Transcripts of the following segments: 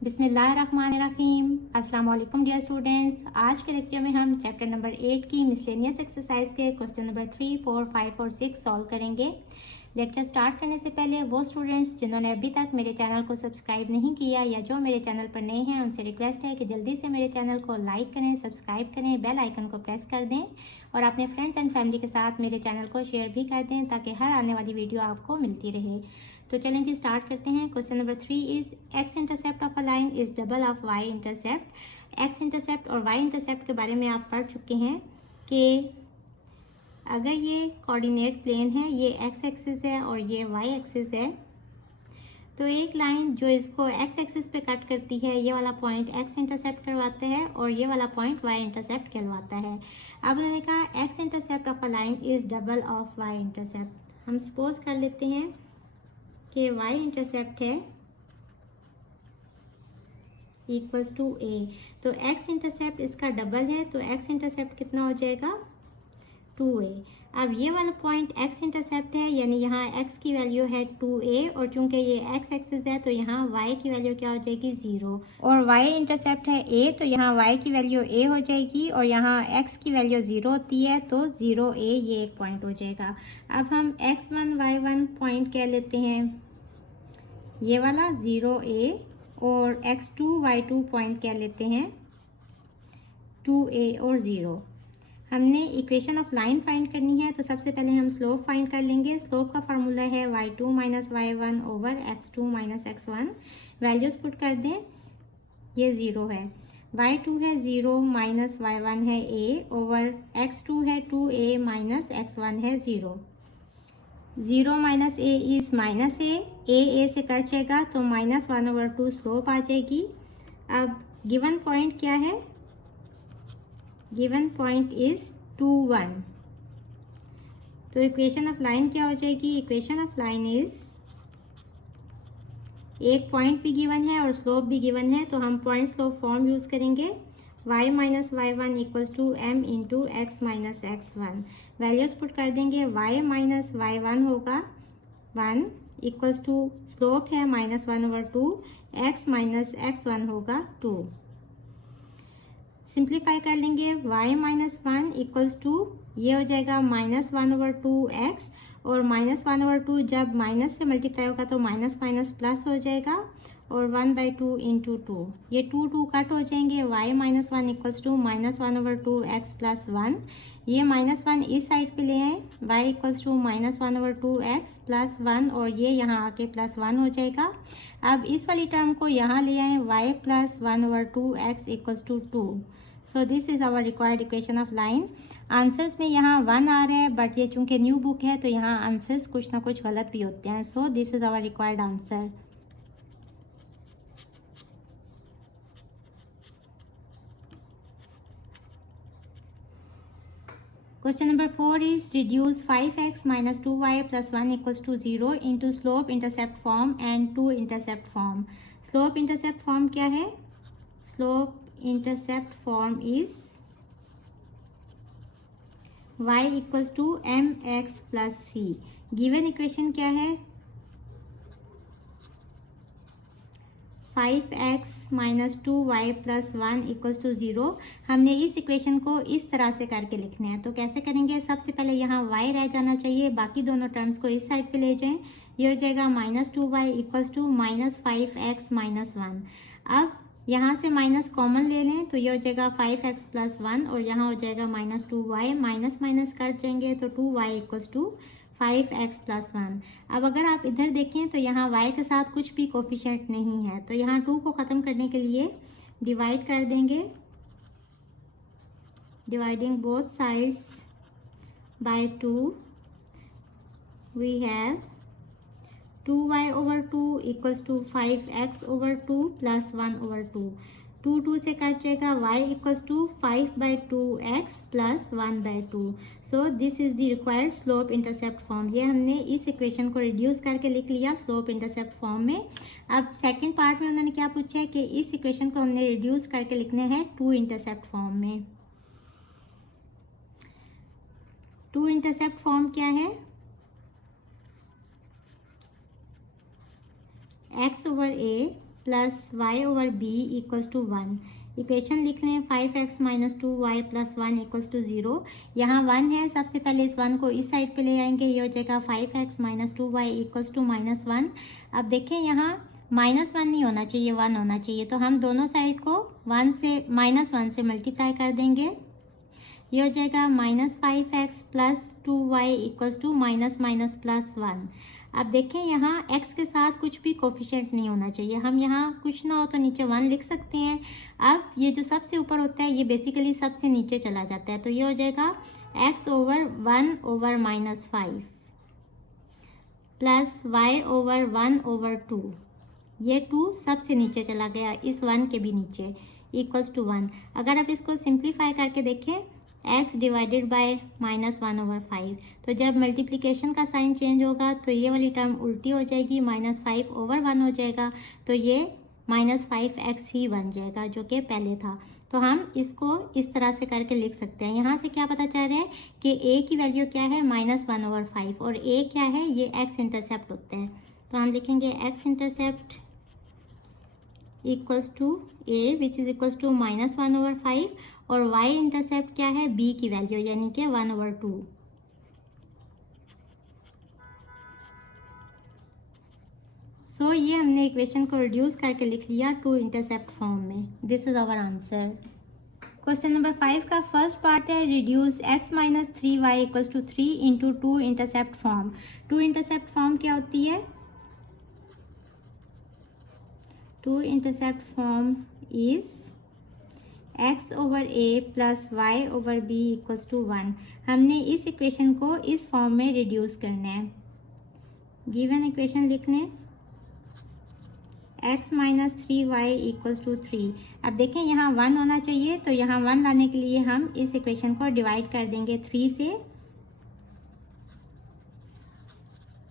बिस्मिल्लाहिर्रहमानिर्रहीम। अस्सलाम वालेकुम डियर स्टूडेंट्स। आज के लेक्चर में हम चैप्टर नंबर 8 की मिसलेनियस एक्सरसाइज के क्वेश्चन नंबर 3, 4, 5 और 6 सॉल्व करेंगे। लेक्चर स्टार्ट करने से पहले वो स्टूडेंट्स जिन्होंने अभी तक मेरे चैनल को सब्सक्राइब नहीं किया या जो मेरे चैनल पर नए हैं उनसे रिक्वेस्ट है कि जल्दी से मेरे चैनल को लाइक करें, सब्सक्राइब करें, बेल आइकन को प्रेस कर दें और अपने फ्रेंड्स एंड फैमिली के साथ मेरे चैनल को शेयर भी कर दें ताकि हर आने वाली वीडियो आपको मिलती रहे। तो चलें जी स्टार्ट करते हैं। Question number 3 is x intercept of a line is double of y intercept. X intercept और वाई इंटरसेप्ट के बारे में आप पढ़ चुके हैं कि अगर ये कोऑर्डिनेट प्लेन है, ये एक्स एक्सिस है और ये वाई एक्सिस है, तो एक लाइन जो इसको एक्स एक्सिस पे कट करती है ये वाला पॉइंट एक्स इंटरसेप्ट करवाता है और ये वाला पॉइंट वाई इंटरसेप्ट कहलवाता है। अब उन्होंने कहा x intercept of a line is double of y intercept. हम सपोज कर लेते हैं कि y इंटरसेप्ट है इक्वल्स टू a, तो x इंटरसेप्ट इसका डबल है, तो x इंटरसेप्ट कितना हो जाएगा 2a। अब ये वाला पॉइंट x इंटरसेप्ट है यानी यहाँ x की वैल्यू है 2a और चूंकि ये x एक्सिस है तो यहाँ y की वैल्यू क्या हो जाएगी 0 और y इंटरसेप्ट है a, तो यहाँ y की वैल्यू a हो जाएगी और यहाँ x की वैल्यू 0 होती है तो 0a ये एक पॉइंट हो जाएगा। अब हम x1 y1 पॉइंट कह लेते हैं ये वाला 0a और x2 y2 पॉइंट कह लेते हैं 2a और 0। हमने इक्वेशन ऑफ लाइन फाइंड करनी है तो सबसे पहले हम स्लोप फाइंड कर लेंगे। स्लोप का फार्मूला है y2 minus y1 over x2 minus x1। Values put कर दें, ये 0 है, y2 है 0 माइनस y1 है a ओवर x2 है 2a माइनस x1 है 0। 0 माइनस ए इज माइनस ए से कट जाएगा तो -1/2 स्लोप आ जाएगी। अब गिवन पॉइंट क्या है, गिवन पॉइंट इज 2, 1, तो इक्वेशन ऑफ लाइन क्या हो जाएगी, इक्वेशन ऑफ लाइन इज एक पॉइंट भी गिवन है और स्लोप भी गिवन है तो हम पॉइंट स्लोप फॉर्म यूज करेंगे। y minus y1 equals to m into x minus x1। Values put कर देंगे, y माइनस y1 होगा 1 इक्वल्स टू स्लोप है -1/2, x माइनस x1 होगा 2। सिंप्लीफाई कर लेंगे, y माइनस 1 इक्वल्स टू ये हो जाएगा -1/2x और -1/2 जब माइनस से मल्टीप्लाई होगा तो माइनस माइनस प्लस हो जाएगा और 1/2 इंटू 2, ये 2 कट हो जाएंगे। y minus 1 equals to -1/2x plus 1, ये -1 इस साइड पे ले आए, y equals to -1/2x plus 1 और ये यहाँ आके प्लस 1 हो जाएगा। अब इस वाली टर्म को यहाँ ले आए, y plus 1/2x equals to 2। So this is our required equation of line. Answers में यहाँ 1 आ रहा है बट ये चूंकि न्यू बुक है तो यहाँ आंसर्स कुछ ना कुछ गलत भी होते हैं। So this is our required answer. Question number 4 is reduce 5x minus 2y plus 1 equals to 0 into slope intercept form and 2 intercept form. Slope intercept form क्या है? Slope intercept form is y equals to mx plus c. Given equation क्या है? 5x minus 2y plus 1 equals to 0। हमने इस equation को इस तरह से करके लिखना है, तो कैसे करेंगे, सबसे पहले यहाँ y रह जाना चाहिए, बाकी दोनों टर्म्स को इस साइड पे ले जाएं, ये हो जाएगा -2y equals to -5x minus 1। अब यहाँ से माइनस कॉमन ले लें तो ये हो जाएगा 5x प्लस 1 और यहाँ हो जाएगा -2y, माइनस माइनस कट जाएंगे तो 2y equals to 5x plus 1। अब अगर आप इधर देखें तो यहाँ y के साथ कुछ भी कोफिशिएंट नहीं है तो यहाँ 2 को ख़त्म करने के लिए डिवाइड कर देंगे, dividing both sides by 2 we have 2y over 2 equals to 5x over 2 plus 1 over 2। 2 से कट जाएगा, y equals to 5/2x plus 1/2। So this is the required slope intercept form. ये हमने इस इक्वेशन को रिड्यूस करके लिख लिया स्लोप इंटरसेप्ट फॉर्म में। अब सेकंड पार्ट में उन्होंने क्या पूछा है कि इस इक्वेशन को हमने रिड्यूस करके लिखना है 2 इंटरसेप्ट फॉर्म में। 2 इंटरसेप्ट फॉर्म क्या है, x over a plus y over b equals to 1। Equation लिख लें 5x minus 2y plus 1 equals to 0। यहाँ 1 है, सबसे पहले इस 1 को इस साइड पे ले आएंगे, ये हो जाएगा 5x minus 2y equals to -1। अब देखें यहाँ -1 नहीं होना चाहिए, 1 होना चाहिए, तो हम दोनों साइड को -1 से मल्टीप्लाई कर देंगे। ये हो जाएगा -5x plus 2y equals to minus plus 1। अब देखें यहाँ x के साथ कुछ भी कोफिशिएंट नहीं होना चाहिए, हम यहाँ कुछ ना हो तो नीचे 1 लिख सकते हैं। अब ये जो सबसे ऊपर होता है ये बेसिकली सबसे नीचे चला जाता है, तो ये हो जाएगा x over 1 over -5 plus y over 1 over 2, ये 2 सबसे नीचे चला गया, इस 1 के भी नीचे, इक्वल्स टू 1। अगर आप इसको सिंप्लीफाई करके देखें x डिवाइडेड बाय -1 ओवर 5, तो जब मल्टीप्लिकेशन का साइन चेंज होगा तो ये वाली टर्म उल्टी हो जाएगी, -5 ओवर 1 हो जाएगा, तो ये -5x ही बन जाएगा जो कि पहले था। तो हम इसको इस तरह से करके लिख सकते हैं। यहाँ से क्या पता चल रहा है कि a की वैल्यू क्या है, -1 ओवर 5, और a क्या है, ये x इंटरसेप्ट होते हैं, तो हम लिखेंगे x intercept equals to a which is equals to -1 over 5, और y इंटरसेप्ट क्या है, b की वैल्यू यानी कि 1 ओवर 2। सो ये हमने इक्वेशन को रिड्यूस करके लिख लिया 2 इंटरसेप्ट फॉर्म में। This is our answer. Question number 5 का फर्स्ट पार्ट है reduce x minus 3y equals to 3 into 2 intercept form. 2 intercept form क्या होती है? 2 intercept form is x over a plus y over b equals to 1। हमने इस equation को इस form में रिड्यूस करना है। गिवन इक्वेशन लिख लें x minus 3y equals to 3। अब देखें यहाँ 1 होना चाहिए, तो यहाँ 1 लाने के लिए हम इस इक्वेशन को डिवाइड कर देंगे 3 से,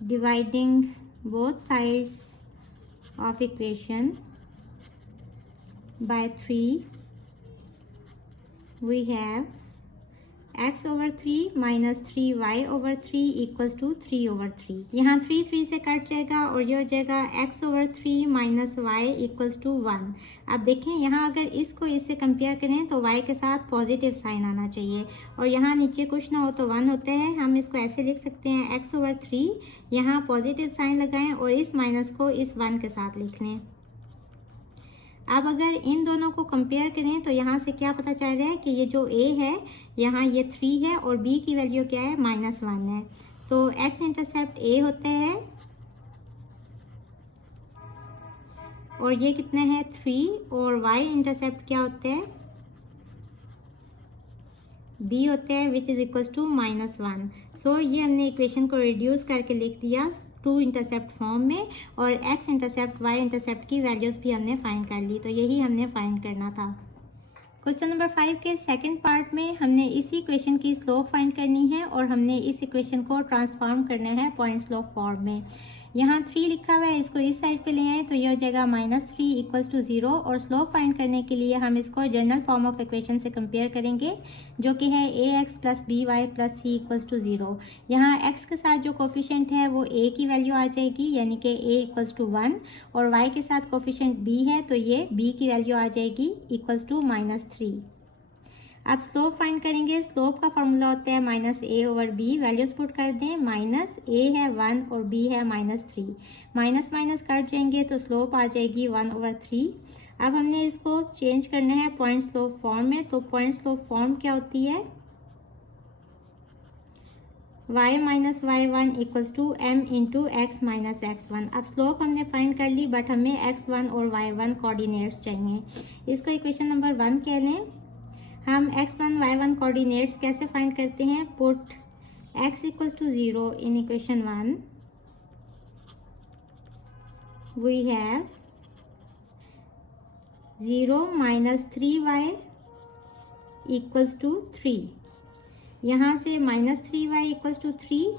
dividing both sides of equation by 3, we have x over 3 minus 3y over 3 equals to 3 over 3। यहाँ 3 से कट जाएगा और ये हो जाएगा x over 3 minus y equals to 1। अब देखें यहाँ अगर इसको इससे कंपेयर करें तो y के साथ पॉजिटिव साइन आना चाहिए, और यहाँ नीचे कुछ ना हो तो 1 होते हैं। हम इसको ऐसे लिख सकते हैं x over 3, यहाँ पॉजिटिव साइन लगाएं और इस माइनस को इस 1 के साथ लिख लें। अब अगर इन दोनों को कंपेयर करें तो यहाँ से क्या पता चल रहा है कि ये जो a है यहाँ ये 3 है और b की वैल्यू क्या है, -1 है, तो x इंटरसेप्ट a होता है और ये कितना है 3, और y इंटरसेप्ट क्या होता है, b होता है विच इज इक्वल्स टू -1। सो ये हमने इक्वेशन को रिड्यूस करके लिख दिया 2 इंटरसेप्ट फॉर्म में, और x इंटरसेप्ट y इंटरसेप्ट की वैल्यूज भी हमने फाइंड कर ली, तो यही हमने फाइंड करना था। क्वेश्चन नंबर 5 के सेकंड पार्ट में हमने इसी इक्वेशन की स्लोप फाइंड करनी है और हमने इस इक्वेशन को ट्रांसफॉर्म करना है पॉइंट स्लोप फॉर्म में। यहाँ 3 लिखा हुआ है, इसको इस साइड पे ले आए तो ये हो जाएगा -3 इक्वल्स टू 0, और स्लोप फाइंड करने के लिए हम इसको जनरल फॉर्म ऑफ इक्वेशन से कंपेयर करेंगे जो कि है ax plus by plus c equals to 0। यहाँ x के साथ जो कोफिशिएंट है वो a की वैल्यू आ जाएगी यानी कि a इक्वल्स टू 1, और y के साथ कोफिशिएंट b है तो ये b की वैल्यू आ जाएगी इक्वल्स टू -3। अब स्लोप फाइंड करेंगे। स्लोप का फॉर्मूला होता है -a over b, values put कर दें, -a है 1 और b है -3, माइनस माइनस कट जाएंगे तो स्लोप आ जाएगी 1 ओवर 3। अब हमने इसको चेंज करना है पॉइंट स्लोप फॉर्म में, तो पॉइंट स्लोप फॉर्म क्या होती है, y minus y1 equals to m into x minus x1। अब स्लोप हमने फाइंड कर ली बट हमें x1 और y1 कोऑर्डिनेट्स चाहिए, इसको इक्वेशन नंबर 1 कह लें। हम x1 y1 कोऑर्डिनेट्स कैसे फाइंड करते हैं, put x equals to 0 in equation 1, we have 0 minus 3y equals to 3। यहाँ से -3y इक्वल्स टू 3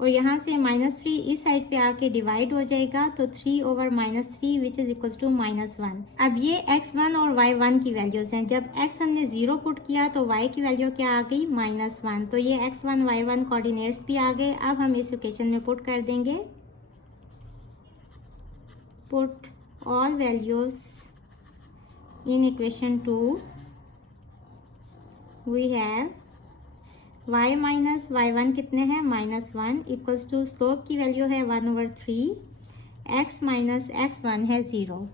और यहाँ से -3 इस साइड पे आके डिवाइड हो जाएगा तो 3 over -3 which is equals to -1। अब ये x1 और y1 की वैल्यूज हैं। जब x हमने 0 पुट किया तो y की वैल्यू क्या आ गई, -1, तो ये x1 y1 कोऑर्डिनेट्स भी आ गए। अब हम इस इक्वेशन में पुट कर देंगे, put all values in equation 2 we have y minus y1 कितने हैं -1 इक्वल्स टू स्लोप की वैल्यू है 1/3, x माइनस x1 है 0,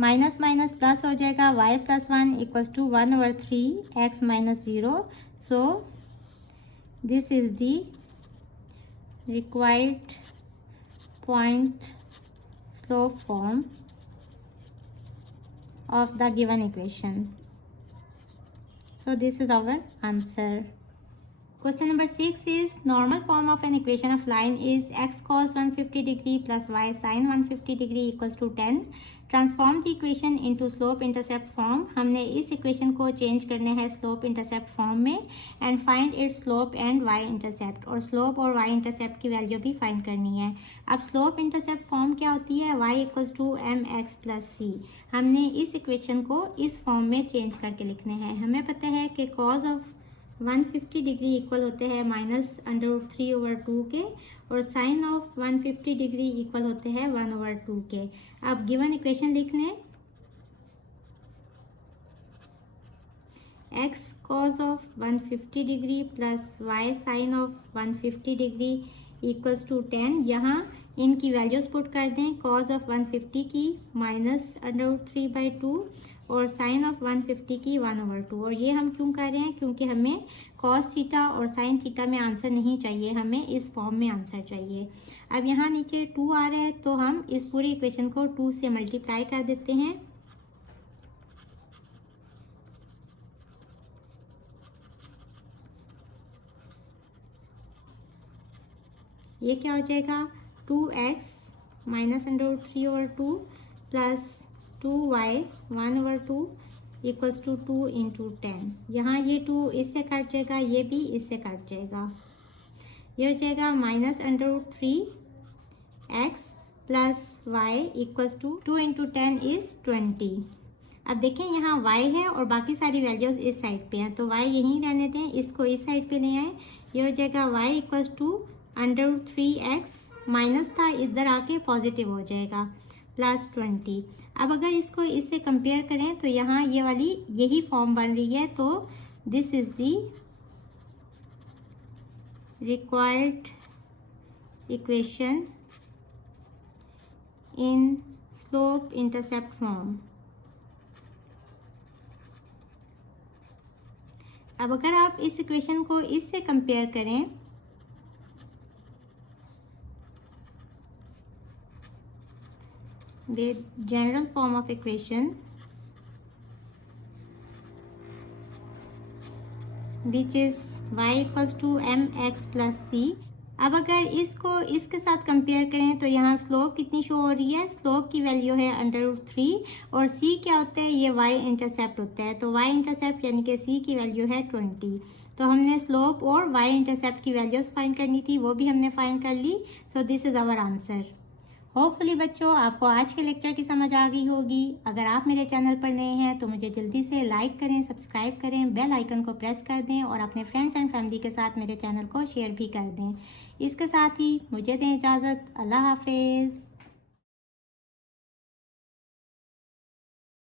माइनस माइनस प्लस हो जाएगा y plus 1 equals to 1/3 x minus 0. So this is the required point slope form of the given equation. So this is our answer. Question number 6 is normal form of an equation of line is x cos 150 degree plus y sin 150 degree equals to 10. Transform the equation into slope intercept form. हमने इस equation को change करने हैं slope intercept form में. And find its slope and y intercept. और slope और y intercept की value भी फाइंड करनी है. अब स्लोप इंटरसेप्ट फॉर्म क्या होती है? y equals to m x plus c. हमने इस इक्वेशन को इस फॉर्म में चेंज करके लिखने हैं. हमें पता है कि कॉज ऑफ 150 डिग्री इक्वल होते हैं -√3/2 के, और साइन ऑफ 150 डिग्री इक्वल होते हैं 1/2 के. अब गिवन इक्वेशन लिख लें. x cos of 150 degree plus y sine of 150 degree equals to 10. यहाँ इनकी वैल्यूज पुट कर दें. कॉज ऑफ 150 की -√3/2 और साइन ऑफ 150 की 1/2. और ये हम क्यों कर रहे हैं? क्योंकि हमें कॉस थीटा और साइन थीटा में आंसर नहीं चाहिए, हमें इस फॉर्म में आंसर चाहिए. अब यहाँ नीचे 2 आ रहा है तो हम इस पूरी इक्वेशन को 2 से मल्टीप्लाई कर देते हैं. ये क्या हो जाएगा? 2x -√3/2 plus 2y 1/2 equals to 2 × 10. यहाँ ये 2 इससे कट जाएगा, ये भी इससे कट जाएगा. ये हो जाएगा -√3x plus y equals to 2 × 10 is 20. अब देखें यहाँ y है और बाकी सारी वैल्यूज इस साइड पे हैं, तो y यहीं रहने दें, इसको इस साइड पे ले आए. ये हो जाएगा y equals to √3x, minus था इधर आके पॉजिटिव हो जाएगा, प्लस 20. अब अगर इसको इससे कंपेयर करें तो यहाँ ये वाली यही फॉर्म बन रही है. तो this is the required equation in slope intercept form. अब अगर आप इस इक्वेशन को इससे कंपेयर करें with general form of equation which is y equals to mx plus c. अब अगर इसको इसके साथ कंपेयर करें तो यहाँ स्लोप कितनी शो हो रही है? स्लोप की वैल्यू है √3 और c क्या होता है? ये y इंटरसेप्ट होता है. तो y इंटरसेप्ट यानी कि c की वैल्यू है 20. तो हमने स्लोप और y इंटरसेप्ट की वैल्यूज फाइंड करनी थी, वो भी हमने फाइंड कर ली. So this is our answer. Hopefully बच्चों आपको आज के लेक्चर की समझ आ गई होगी. अगर आप मेरे चैनल पर नए हैं तो मुझे जल्दी से लाइक करें, सब्सक्राइब करें, बेल आइकन को प्रेस कर दें और अपने फ्रेंड्स एंड फैमिली के साथ मेरे चैनल को शेयर भी कर दें. इसके साथ ही मुझे दें इजाज़त. अल्लाह हाफिज़.